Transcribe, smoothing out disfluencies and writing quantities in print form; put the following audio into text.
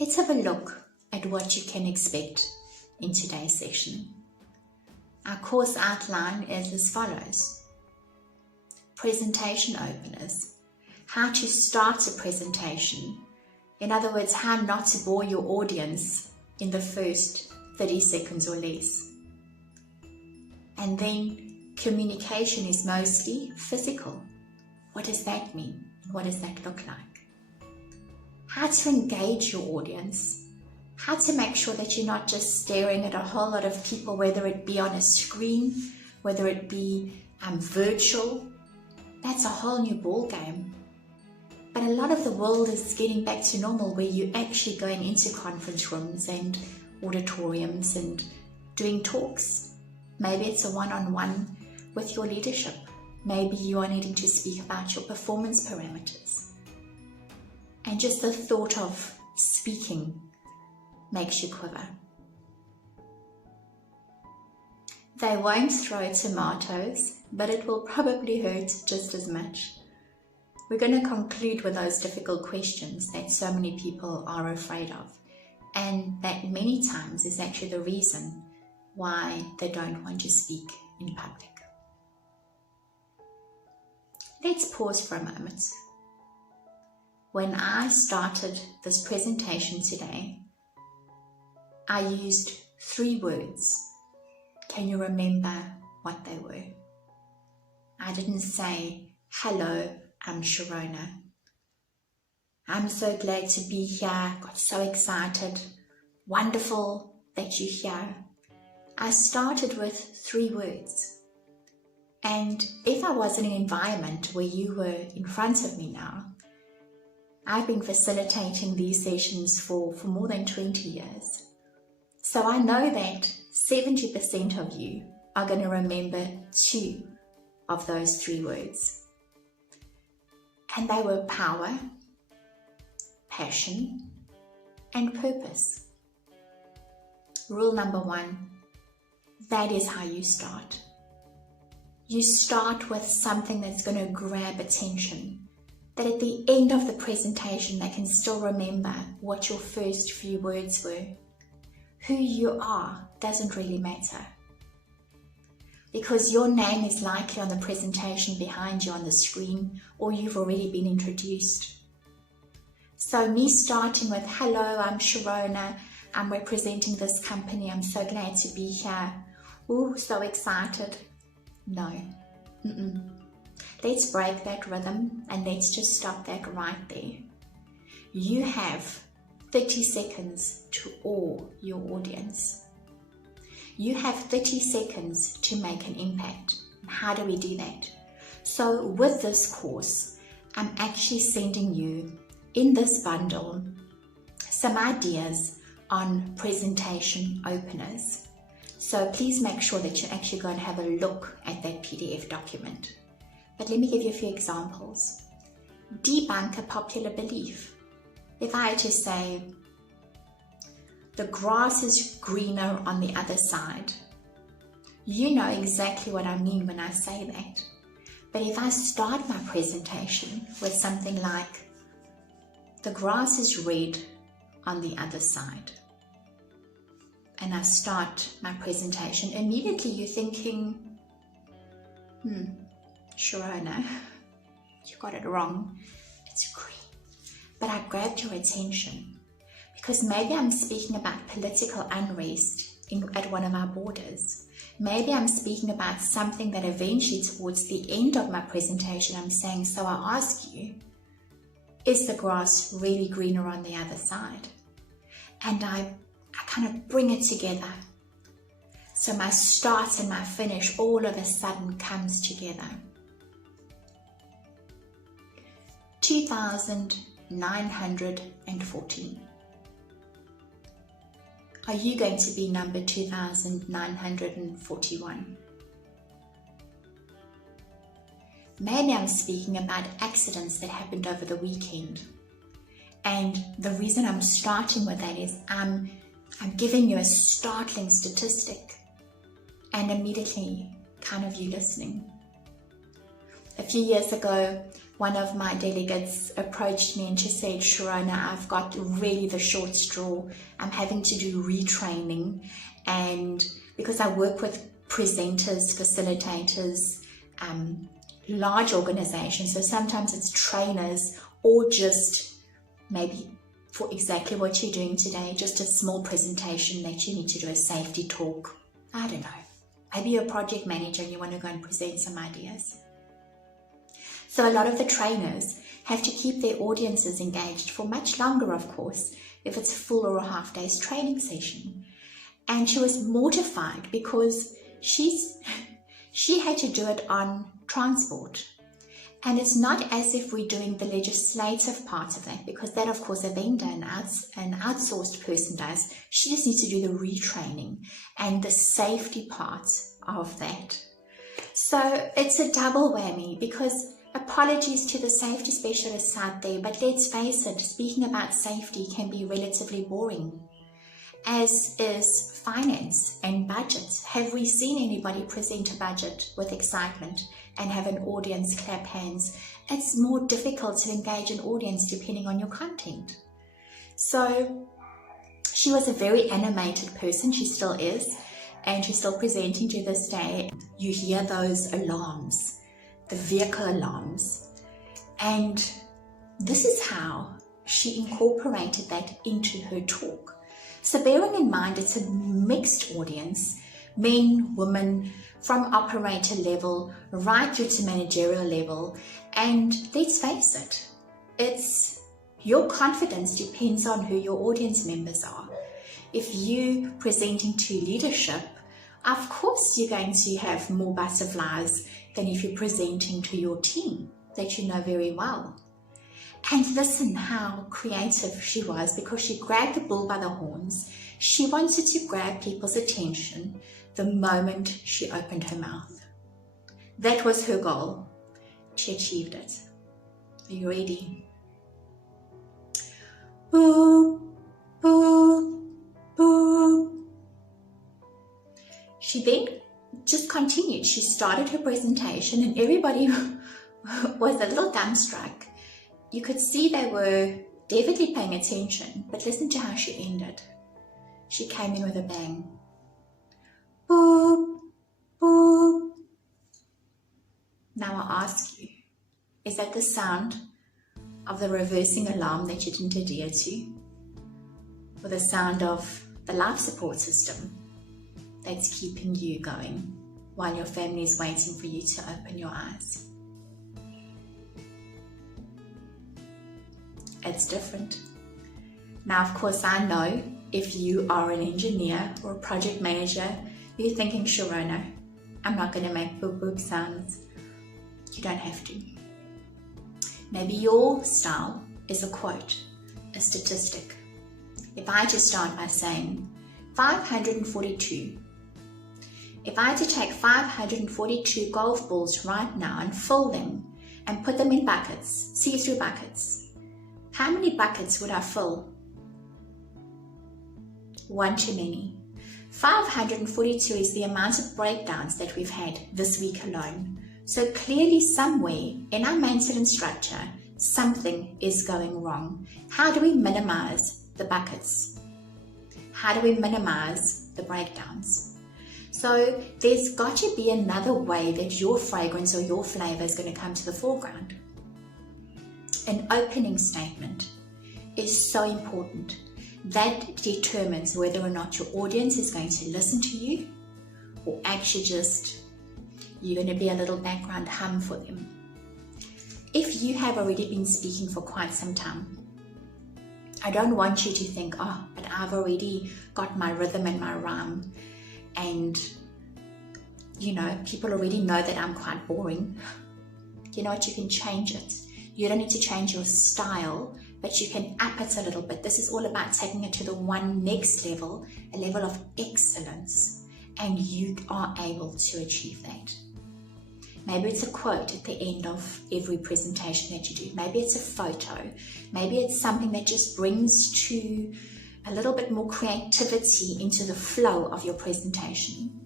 Let's have a look at what you can expect in today's session. Our course outline is as follows. Presentation openers. How to start a presentation. In other words, how not to bore your audience in the first 30 seconds or less. And then communication is mostly physical. What does that mean? What does that look like? How to engage your audience. How to make sure that you're not just staring at a whole lot of people, whether it be on a screen, whether it be virtual. That's a whole new ball game. But a lot of the world is getting back to normal, where you're actually going into conference rooms and auditoriums and doing talks. Maybe it's a one-on-one with your leadership. Maybe you are needing to speak about your performance parameters. And just the thought of speaking makes you quiver. They won't throw tomatoes, but it will probably hurt just as much. We're going to conclude with those difficult questions that so many people are afraid of, and that many times is actually the reason why they don't want to speak in public. Let's pause for a moment. When I started this presentation today, I used 3 words. Can you remember what they were? I didn't say, hello, I'm Sharona. I'm so glad to be here, got so excited, wonderful that you're here. I started with 3 words. And if I was in an environment where you were in front of me now, I've been facilitating these sessions for more than 20 years. So I know that 70% of you are going to remember 2 of those 3 words. And they were power, passion, and purpose. Rule number 1, that is how you start. You start with something that's going to grab attention, that at the end of the presentation they can still remember what your first few words were. Who you are doesn't really matter, because your name is likely on the presentation behind you on the screen, or you've already been introduced. So me starting with, hello, I'm Sharona, I'm representing this company, I'm so glad to be here, ooh, so excited. No. Let's break that rhythm and let's just stop that right there. You have 30 seconds to awe your audience. You have 30 seconds to make an impact. How do we do that? So with this course, I'm actually sending you in this bundle some ideas on presentation openers. So please make sure that you actually go and have a look at that PDF document. But let me give you a few examples. Debunk a popular belief. If I had to say, the grass is greener on the other side, you know exactly what I mean when I say that. But if I start my presentation with something like, the grass is red on the other side, and I start my presentation, immediately you're thinking, Sharona, you got it wrong, it's green. But I grabbed your attention because maybe I'm speaking about political unrest at one of our borders. Maybe I'm speaking about something that eventually towards the end of my presentation I'm saying, so I ask you, is the grass really greener on the other side? And I kind of bring it together. So my start and my finish all of a sudden comes together. 2,914. Are you going to be number 2,941? Maybe I'm speaking about accidents that happened over the weekend. And the reason I'm starting with that is I'm giving you a startling statistic, and immediately kind of you listening. A few years ago, one of my delegates approached me and she said, Sharona, I've got really the short straw. I'm having to do retraining, and because I work with presenters, facilitators, large organizations, so sometimes it's trainers or just maybe for exactly what you're doing today, just a small presentation that you need to do, a safety talk. I don't know. Maybe you're a project manager and you want to go and present some ideas. So a lot of the trainers have to keep their audiences engaged for much longer, of course, if it's a full or a half day's training session. And she was mortified because she had to do it on transport. And it's not as if we're doing the legislative part of that, because that, of course, a vendor, an outsourced person does. She just needs to do the retraining and the safety part of that. So it's a double whammy, because apologies to the safety specialists out there, but let's face it, speaking about safety can be relatively boring, as is finance and budget. Have we seen anybody present a budget with excitement and have an audience clap hands? It's more difficult to engage an audience depending on your content. So she was a very animated person, she still is, and she's still presenting to this day. You hear those alarms, the vehicle alarms, and this is how she incorporated that into her talk. So bearing in mind it's a mixed audience, men, women, from operator level right through to managerial level, and let's face it, it's your confidence depends on who your audience members are. If you presenting to leadership, of course you're going to have more butterflies than if you're presenting to your team that you know very well. And listen how creative she was, because she grabbed the bull by the horns. She wanted to grab people's attention the moment she opened her mouth. That was her goal. She achieved it. Are you ready? Boo, boo, boo. She then just continued. She started her presentation and everybody was a little dumbstruck. You could see they were definitely paying attention, but listen to how she ended. She came in with a bang. Boop, boop. Now I ask you, is that the sound of the reversing alarm that you didn't adhere to? Or the sound of the life support system that's keeping you going while your family is waiting for you to open your eyes? It's different. Now, of course, I know if you are an engineer or a project manager, you're thinking, Sharona, I'm not going to make boop boop sounds. You don't have to. Maybe your style is a quote, a statistic. If I just start by saying 542, if I had to take 542 golf balls right now and fill them and put them in buckets, see-through buckets, how many buckets would I fill? One too many. 542 is the amount of breakdowns that we've had this week alone. So clearly somewhere in our maintenance structure, something is going wrong. How do we minimize the buckets? How do we minimize the breakdowns? So there's got to be another way that your fragrance or your flavor is going to come to the foreground. An opening statement is so important. That determines whether or not your audience is going to listen to you, or actually just you're going to be a little background hum for them. If you have already been speaking for quite some time, I don't want you to think, oh, but I've already got my rhythm and my rhyme, and people already know that I'm quite boring. You know what? You can change it. You don't need to change your style, but you can up it a little bit. This is all about taking it to the one next level, a level of excellence, and you are able to achieve that. Maybe it's a quote at the end of every presentation that you do. Maybe it's a photo. Maybe it's something that just brings to a little bit more creativity into the flow of your presentation.